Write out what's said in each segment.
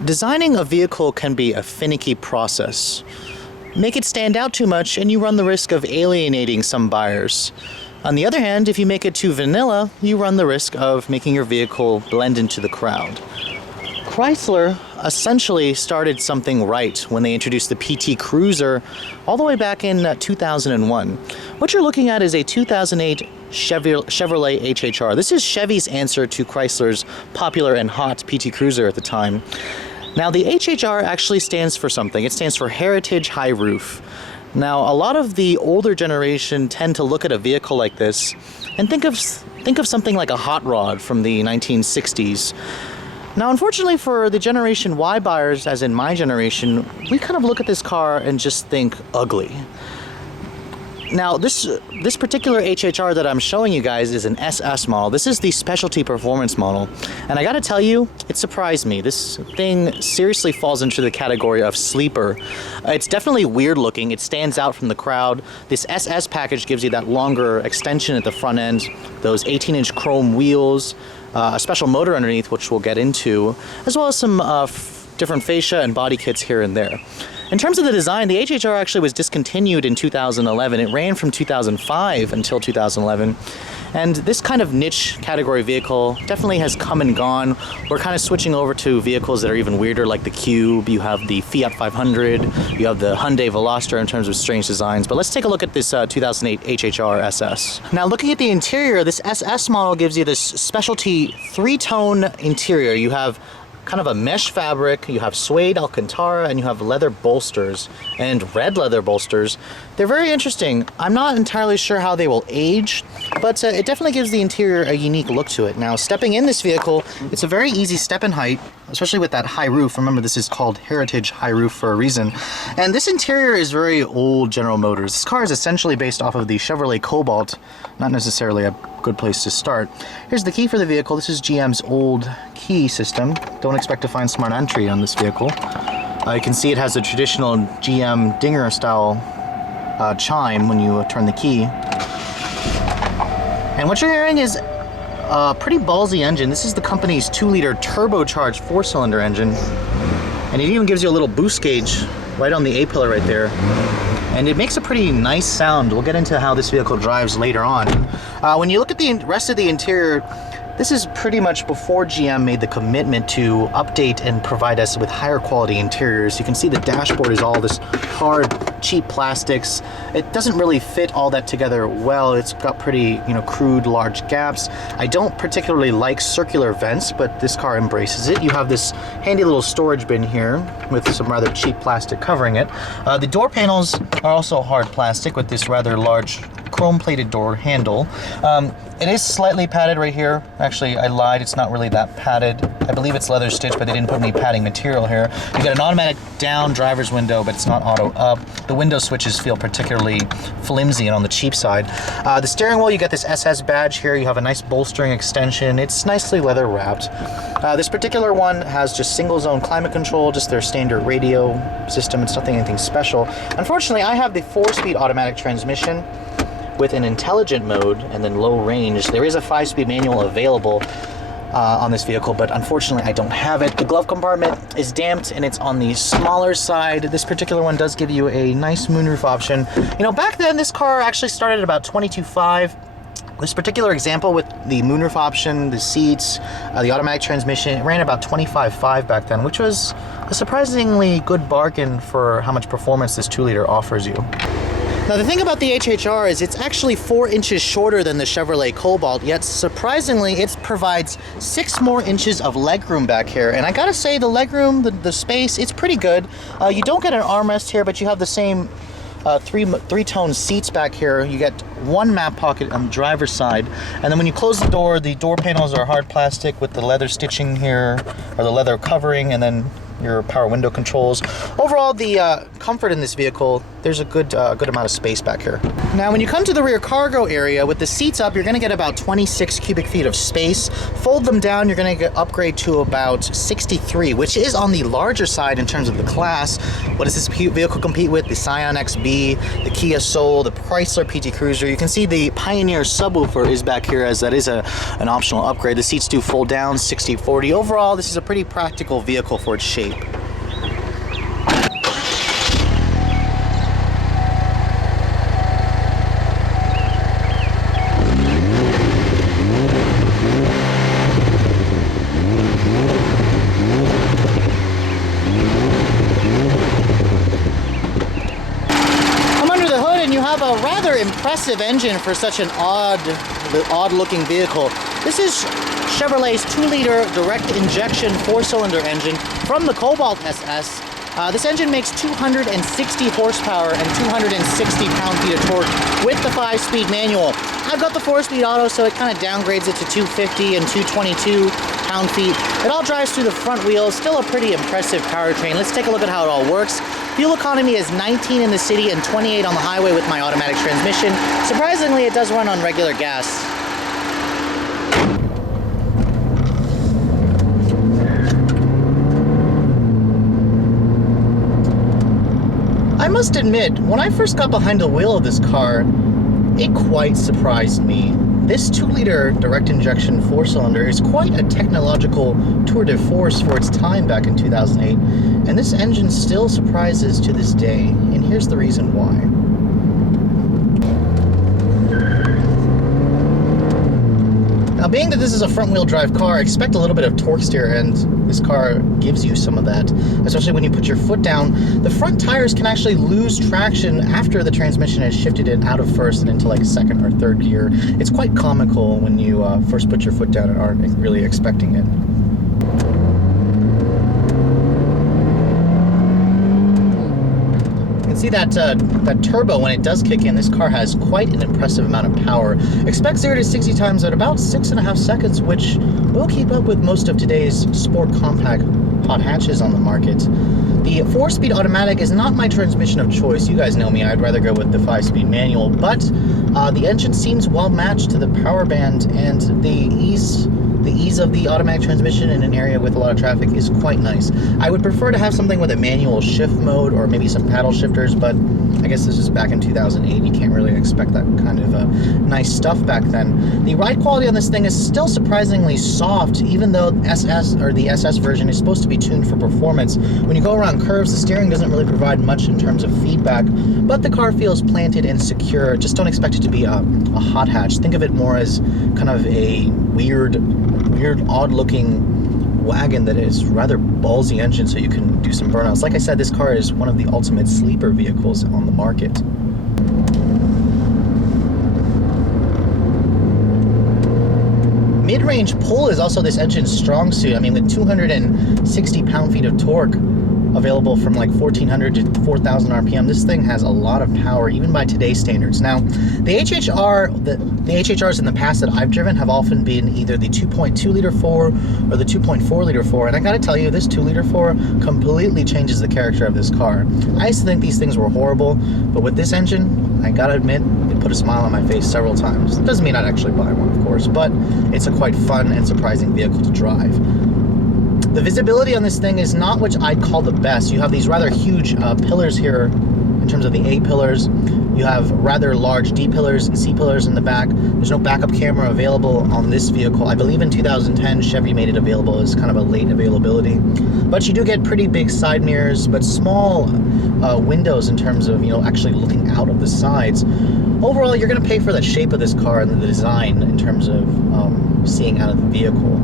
Designing a vehicle can be a finicky process. Make it stand out too much and you run the risk of alienating some buyers. On the other hand, if you make it too vanilla, you run the risk of making your vehicle blend into the crowd. Chrysler essentially started something right when they introduced the PT Cruiser all the way back in 2001. What you're looking at is a 2008 Chevrolet HHR. This is Chevy's answer to Chrysler's popular and hot PT Cruiser at the time. Now, the HHR actually stands for something. It stands for Heritage High Roof. Now, a lot of the older generation tend to look at a vehicle like this and think of something like a hot rod from the 1960s. Now, unfortunately for the Generation Y buyers, as in my generation, we kind of look at this car and just think ugly. Now, this particular HHR that I'm showing you guys is an SS model. This is the specialty performance model. And I gotta tell you, it surprised me. This thing seriously falls into the category of sleeper. It's definitely weird looking. It stands out from the crowd. This SS package gives you that longer extension at the front end, those 18-inch chrome wheels, a special motor underneath, which we'll get into, as well as some different fascia and body kits here and there. In terms of the design, the HHR actually was discontinued in 2011. It ran from 2005 until 2011. And this kind of niche category vehicle definitely has come and gone. We're kind of switching over to vehicles that are even weirder, like the Cube. You have the Fiat 500. You have the Hyundai Veloster in terms of strange designs. But let's take a look at this 2008 HHR SS. Now, looking at the interior, this SS model gives you this specialty three-tone interior. You have kind of a mesh fabric, you have suede Alcantara, and you have leather bolsters and red leather bolsters. They're very interesting. I'm not entirely sure how they will age, but it definitely gives the interior a unique look to it. Now, stepping in this vehicle, it's a very easy step in height, especially with that high roof. Remember, this is called Heritage High Roof for a reason. And this interior is very old General Motors. This car is essentially based off of the Chevrolet Cobalt, not necessarily a good place to start. Here's the key for the vehicle. This is GM's old key system. Don't expect to find smart entry on this vehicle. You can see it has a traditional GM dinger style chime when you turn the key. And what you're hearing is a pretty ballsy engine. This is the company's 2-liter turbocharged 4-cylinder engine. And it even gives you a little boost gauge right on the A-pillar right there. And it makes a pretty nice sound. We'll get into how this vehicle drives later on. When you look at the rest of the interior, this is pretty much before GM made the commitment to update and provide us with higher quality interiors. You can see the dashboard is all this hard, cheap plastics. It doesn't really fit all that together well. It's got pretty, crude, large gaps. I don't particularly like circular vents, but this car embraces it. You have this handy little storage bin here with some rather cheap plastic covering it. The door panels are also hard plastic with this rather large chrome-plated door handle. It is slightly padded right here. Actually, I lied. It's not really that padded. I believe it's leather stitched, but they didn't put any padding material here. You got an automatic down driver's window, but it's not auto up. The window switches feel particularly flimsy and on the cheap side. The steering wheel, you get this SS badge here. You have a nice bolstering extension. It's nicely leather wrapped. This particular one has just single zone climate control, just their standard radio system. It's nothing anything special. Unfortunately, I have the 4-speed automatic transmission with an intelligent mode and then low range. There is a 5-speed manual available on this vehicle, but unfortunately I don't have it. The glove compartment is damped and it's on the smaller side. This particular one does give you a nice moonroof option. Back then this car actually started at about $22,500. This particular example with the moonroof option, the seats, the automatic transmission, it ran about $25,500 back then, which was a surprisingly good bargain for how much performance this 2-liter offers you. Now, the thing about the HHR is it's actually 4 inches shorter than the Chevrolet Cobalt, yet surprisingly it provides 6 more inches of legroom back here. And I gotta say, the legroom, the space, it's pretty good. You don't get an armrest here, but you have the same three-tone seats back here. You get one map pocket on the driver's side, and then when you close the door panels are hard plastic with the leather stitching here, or the leather covering, and then your power window controls. Overall, the comfort in this vehicle, there's a good amount of space back here. Now, when you come to the rear cargo area, with the seats up, you're gonna get about 26 cubic feet of space. Fold them down, you're gonna upgrade to about 63, which is on the larger side in terms of the class. What does this vehicle compete with? The Scion XB, the Kia Soul, the Chrysler PT Cruiser. You can see the Pioneer subwoofer is back here, as that is an optional upgrade. The seats do fold down, 60/40. Overall, this is a pretty practical vehicle for its shape. A rather impressive engine for such an odd-looking vehicle. This is Chevrolet's 2-liter direct injection 4-cylinder engine from the Cobalt SS. This engine makes 260 horsepower and 260 pound-feet of torque with the 5-speed manual. I've got the 4-speed auto, so it kind of downgrades it to 250 and 222 pound-feet. It all drives through the front wheels, still a pretty impressive powertrain. Let's take a look at how it all works. Fuel economy is 19 in the city and 28 on the highway with my automatic transmission. Surprisingly, it does run on regular gas. I must admit, when I first got behind the wheel of this car, it quite surprised me. This 2-liter direct injection 4-cylinder is quite a technological tour de force for its time back in 2008, and this engine still surprises to this day, and here's the reason why. Now, being that this is a front-wheel drive car, expect a little bit of torque steer, and this car gives you some of that, especially when you put your foot down. The front tires can actually lose traction after the transmission has shifted it out of first and into like second or third gear. It's quite comical when you first put your foot down and aren't really expecting it. See that turbo, when it does kick in, this car has quite an impressive amount of power. Expect 0 to 60 times at about 6.5 seconds, which will keep up with most of today's sport compact hot hatches on the market. The 4-speed automatic is not my transmission of choice. You guys know me, I'd rather go with the 5-speed manual, but the engine seems well matched to the power band, and the ease of the automatic transmission in an area with a lot of traffic is quite nice. I would prefer to have something with a manual shift mode or maybe some paddle shifters, but I guess this is back in 2008. You can't really expect that kind of nice stuff back then. The ride quality on this thing is still surprisingly soft, even though the SS version is supposed to be tuned for performance. When you go around curves, the steering doesn't really provide much in terms of feedback, but the car feels planted and secure. Just don't expect it to be a hot hatch. Think of it more as kind of a weird, odd-looking wagon that is rather ballsy engine, so you can do some burnouts. Like I said, this car is one of the ultimate sleeper vehicles on the market. Mid-range pull is also this engine's strong suit. I mean, with 260 pound-feet of torque, available from like 1400 to 4000 RPM. This thing has a lot of power, even by today's standards. Now, the HHRs in the past that I've driven have often been either the 2.2 liter 4 or the 2.4 liter 4, and I gotta tell you, this 2 liter 4 completely changes the character of this car. I used to think these things were horrible, but with this engine, I gotta admit, it put a smile on my face several times. It doesn't mean I'd actually buy one, of course, but it's a quite fun and surprising vehicle to drive. The visibility on this thing is not what I'd call the best. You have these rather huge pillars here in terms of the A pillars. You have rather large D pillars and C pillars in the back. There's no backup camera available on this vehicle. I believe in 2010 Chevy made it available as kind of a late availability. But you do get pretty big side mirrors, but small windows in terms of, actually looking out of the sides. Overall, you're going to pay for the shape of this car and the design in terms of seeing out of the vehicle.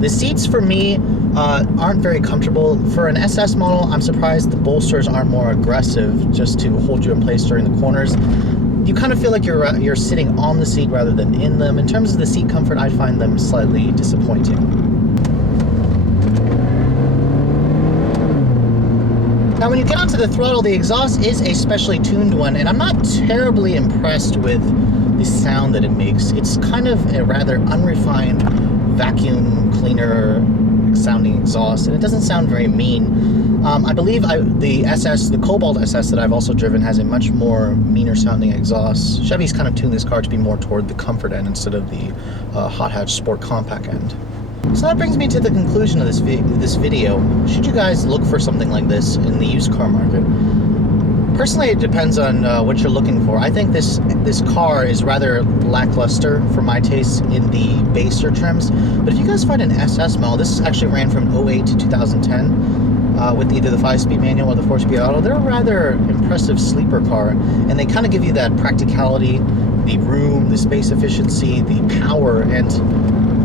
The seats for me aren't very comfortable. For an SS model, I'm surprised the bolsters aren't more aggressive just to hold you in place during the corners. You kind of feel like you're sitting on the seat rather than in them. In terms of the seat comfort, I find them slightly disappointing. Now, when you get onto the throttle, the exhaust is a specially tuned one, and I'm not terribly impressed with the sound that it makes. It's kind of a rather unrefined vacuum cleaner sounding exhaust, and it doesn't sound very mean. I believe the Cobalt SS that I've also driven has a much more meaner sounding exhaust. Chevy's kind of tuned this car to be more toward the comfort end instead of the hot hatch sport compact end. So that brings me to the conclusion of this video. Should you guys look for something like this in the used car market? Personally, it depends on what you're looking for. I think this car is rather lackluster for my taste in the baser trims. But if you guys find an SS model, this actually ran from 08 to 2010 with either the 5-speed manual or the 4-speed auto. They're a rather impressive sleeper car, and they kind of give you that practicality, the room, the space efficiency, the power, and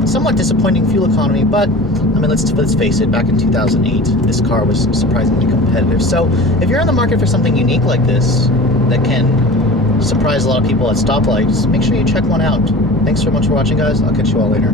somewhat disappointing fuel economy, but I mean, let's face it, back in 2008, this car was surprisingly competitive. So if you're in the market for something unique like this that can surprise a lot of people at stoplights, make sure you check one out. Thanks so much for watching, guys. I'll catch you all later.